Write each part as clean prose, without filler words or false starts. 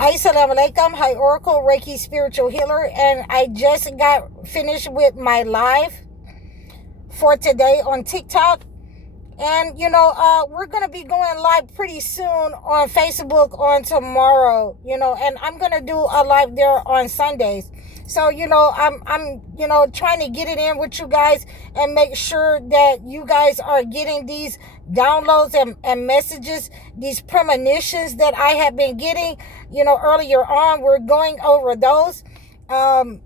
Assalamu alaikum. Hi, Oracle, Reiki spiritual healer. And I just got finished with my live for today on TikTok. And, we're going to be going live pretty soon on Facebook on tomorrow, and I'm going to do a live there on Sundays. So, I'm trying to get it in with you guys and make sure that you guys are getting these downloads and messages, these premonitions that I have been getting, earlier on. We're going over those. And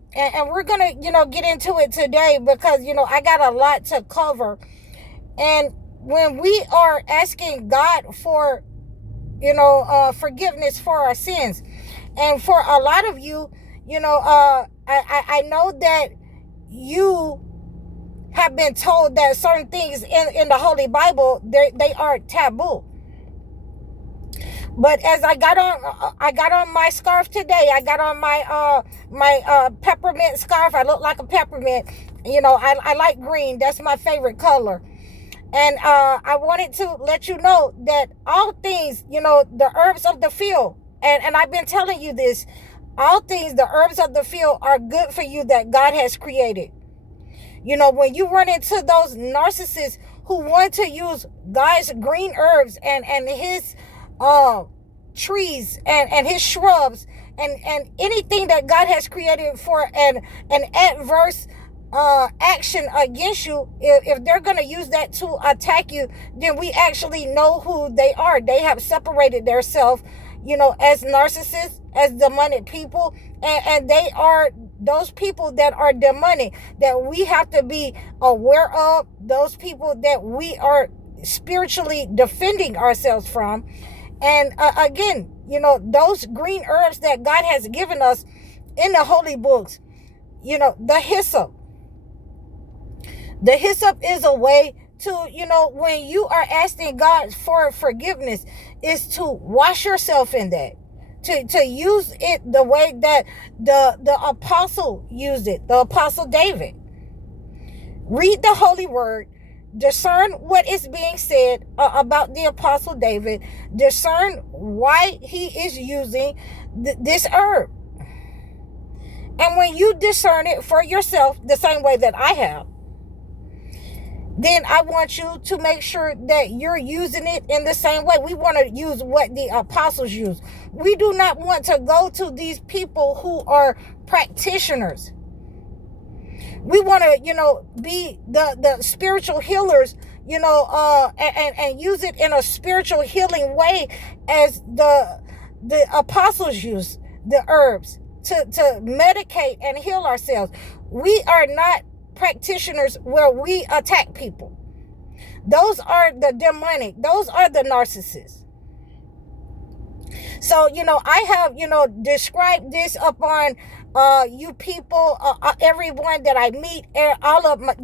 we're going to, get into it today because, I got a lot to cover. And when we are asking God for, forgiveness for our sins, and for a lot of you, I know that you have been told that certain things in the Holy Bible, they are taboo. But as I got on my scarf today, I got on my peppermint scarf. I look like a peppermint. I like green. That's my favorite color. And I wanted to let you know that all things, the herbs of the field, and I've been telling you this, all things, the herbs of the field are good for you that God has created. When you run into those narcissists who want to use God's green herbs and his trees and his shrubs and anything that God has created for an adverse action against you, if they're going to use that to attack you, then we actually know who they are. They have separated themselves, as narcissists, as demonic people, and they are those people that are demonic, that we have to be aware of, those people that we are spiritually defending ourselves from. And again, those green herbs that God has given us in the holy books, the hyssop. The hyssop is a way to, when you are asking God for forgiveness, is to wash yourself in that. To use it the way that the apostle used it, the apostle David. Read the holy word. Discern what is being said about the apostle David. Discern why he is using this herb. And when you discern it for yourself, the same way that I have, then I want you to make sure that you're using it in the same way. We want to use what the apostles use. We do not want to go to these people who are practitioners. We want to, be the spiritual healers, and use it in a spiritual healing way as the apostles use the herbs to medicate and heal ourselves. We are not practitioners where we attack people. Those are the demonic. Those are the narcissists. So, I have, described this upon you people, everyone that I meet, all of my,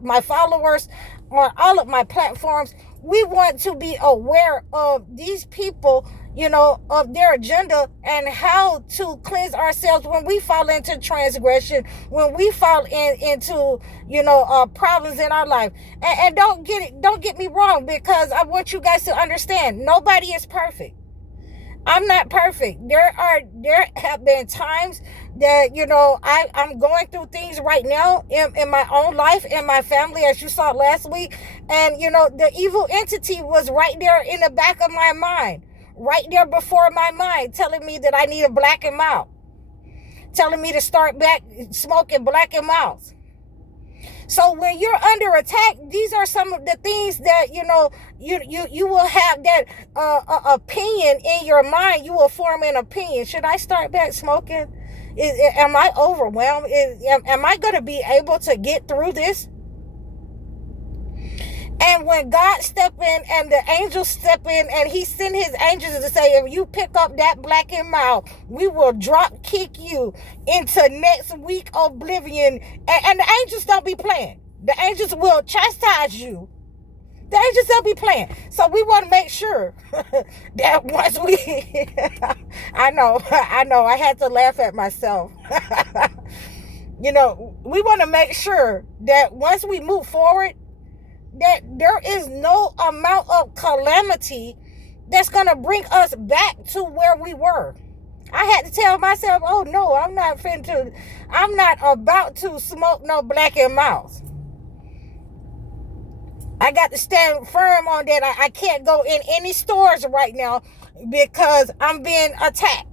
my followers on all of my platforms. We want to be aware of these people, of their agenda and how to cleanse ourselves when we fall into transgression, when we fall into, problems in our life. And don't get me wrong, because I want you guys to understand, nobody is perfect. I'm not perfect. There have been times that, I'm going through things right now in my own life, in my family, as you saw last week. And, the evil entity was right there in the back of my mind, right there before my mind, telling me that I need to black him out, telling me to start back smoking black him out. So when you're under attack, these are some of the things that, you will have that opinion in your mind. You will form an opinion. Should I start back smoking? Am I overwhelmed? Am I going to be able to get through this? And when God step in and the angels step in and he sent his angels to say, if you pick up that blackened mouth, we will drop kick you into next week oblivion. And the angels don't be playing. The angels will chastise you. The angels don't be playing. So we want to make sure that once we, I know, I had to laugh at myself. We want to make sure that once we move forward, that there is no amount of calamity that's going to bring us back to where we were. I had to tell myself, oh no, I'm not about to smoke no black and mouse. I got to stand firm on that. I can't go in any stores right now because I'm being attacked.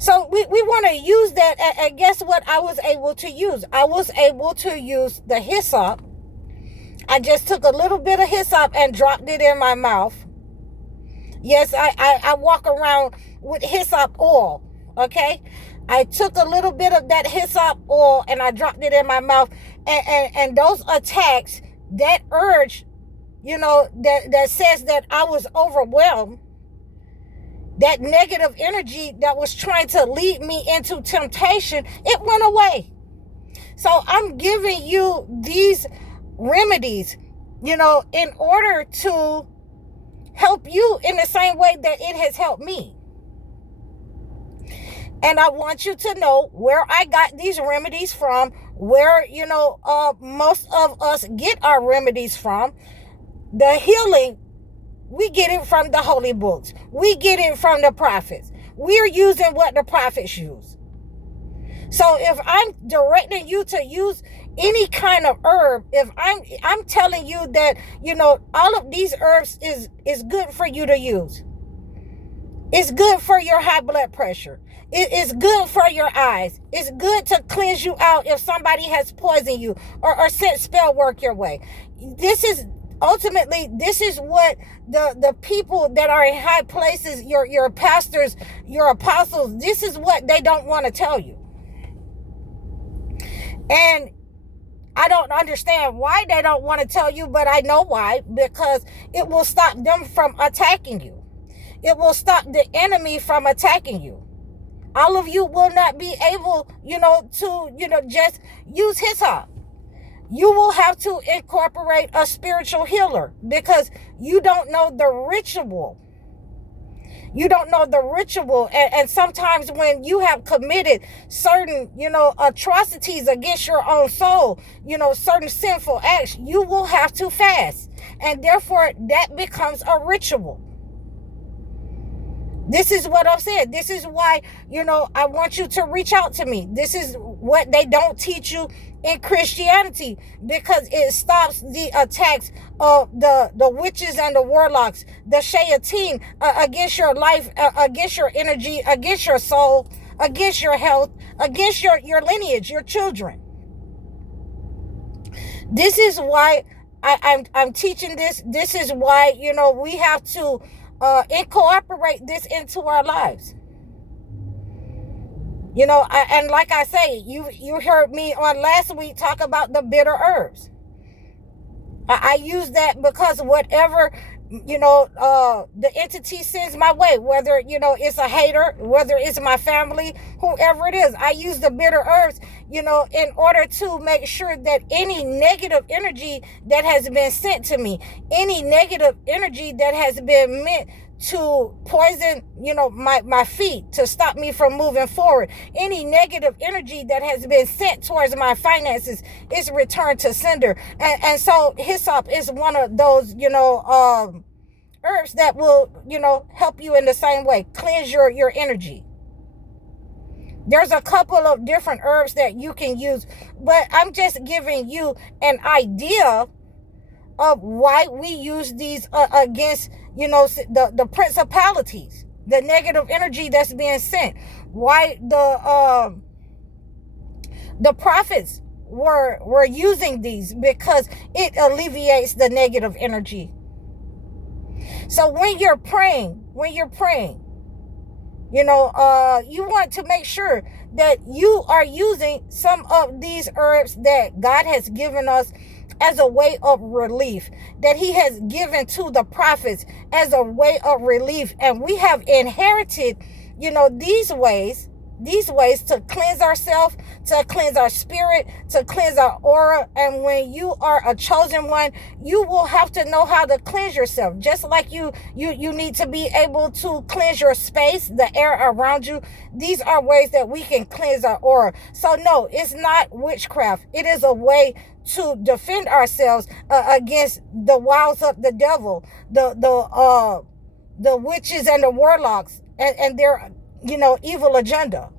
So we want to use that. And guess what I was able to use? I was able to use the hyssop. I just took a little bit of hyssop and dropped it in my mouth. Yes, I walk around with hyssop oil, okay? I took a little bit of that hyssop oil and I dropped it in my mouth. And those attacks, that urge, that says that I was overwhelmed, that negative energy that was trying to lead me into temptation, it went away. So I'm giving you these remedies, in order to help you in the same way that it has helped me. And I want you to know where I got these remedies from, where, most of us get our remedies from. The healing, we get it from the holy books. We get it from the prophets. We're using what the prophets use. So if I'm directing you to use any kind of herb, if I'm telling you that, all of these herbs is good for you to use. It's good for your high blood pressure. It's good for your eyes. It's good to cleanse you out if somebody has poisoned you or sent spell work your way. This is what the people that are in high places, your pastors, your apostles, this is what they don't want to tell you. And I don't understand why they don't want to tell you, but I know why, because it will stop them from attacking you. It will stop the enemy from attacking you. All of you will not be able, to, just use hyssop. You will have to incorporate a spiritual healer because you don't know the ritual. You don't know the ritual. And sometimes when you have committed certain, atrocities against your own soul, certain sinful acts, you will have to fast. And therefore, that becomes a ritual. This is what I've said. This is why, I want you to reach out to me. This is what they don't teach you in Christianity, because it stops the attacks of the witches and the warlocks, the shayateen, against your life, against your energy, against your soul, against your health, against your lineage, your children. This is why I'm teaching this. This is why, we have to incorporate this into our lives. And like I say, you heard me on last week talk about the bitter herbs. I use that because whatever, the entity sends my way, whether, it's a hater, whether it's my family, whoever it is, I use the bitter herbs, in order to make sure that any negative energy that has been sent to me, any negative energy that has been meant to poison, my feet, to stop me from moving forward, any negative energy that has been sent towards my finances is returned to sender. And so hyssop is one of those, herbs that will, help you in the same way, cleanse your energy. There's a couple of different herbs that you can use, but I'm just giving you an idea of why we use these against, the principalities, the negative energy that's being sent. Why the prophets were using these, because it alleviates the negative energy. So when you're praying, you want to make sure that you are using some of these herbs that God has given us as a way of relief, that he has given to the prophets as a way of relief. And we have inherited, these ways to cleanse ourselves, to cleanse our spirit, to cleanse our aura. And when you are a chosen one, you will have to know how to cleanse yourself. Just like you need to be able to cleanse your space, the air around you. These are ways that we can cleanse our aura. So no, it's not witchcraft. It is a way to defend ourselves against the wiles of the devil, the witches and the warlocks, and their, evil agenda.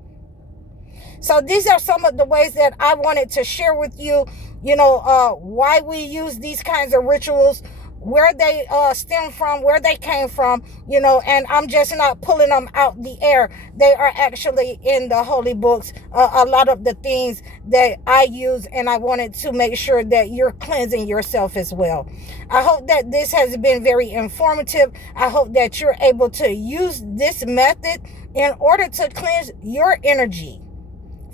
So these are some of the ways that I wanted to share with you, why we use these kinds of rituals, where they stem from, where they came from, and I'm just not pulling them out the air. They are actually in the holy books, a lot of the things that I use, and I wanted to make sure that you're cleansing yourself as well. I hope that this has been very informative. I hope that you're able to use this method in order to cleanse your energy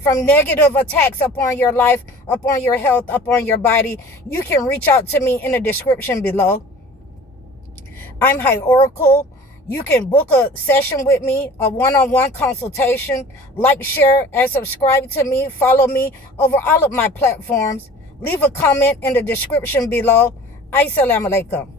from negative attacks upon your life, upon your health, upon your body. You can reach out to me in the description below. I'm High Oracle. You can book a session with me, a one-on-one consultation. Like, share, and subscribe to me. Follow me over all of my platforms. Leave a comment in the description below. Assalamu alaikum.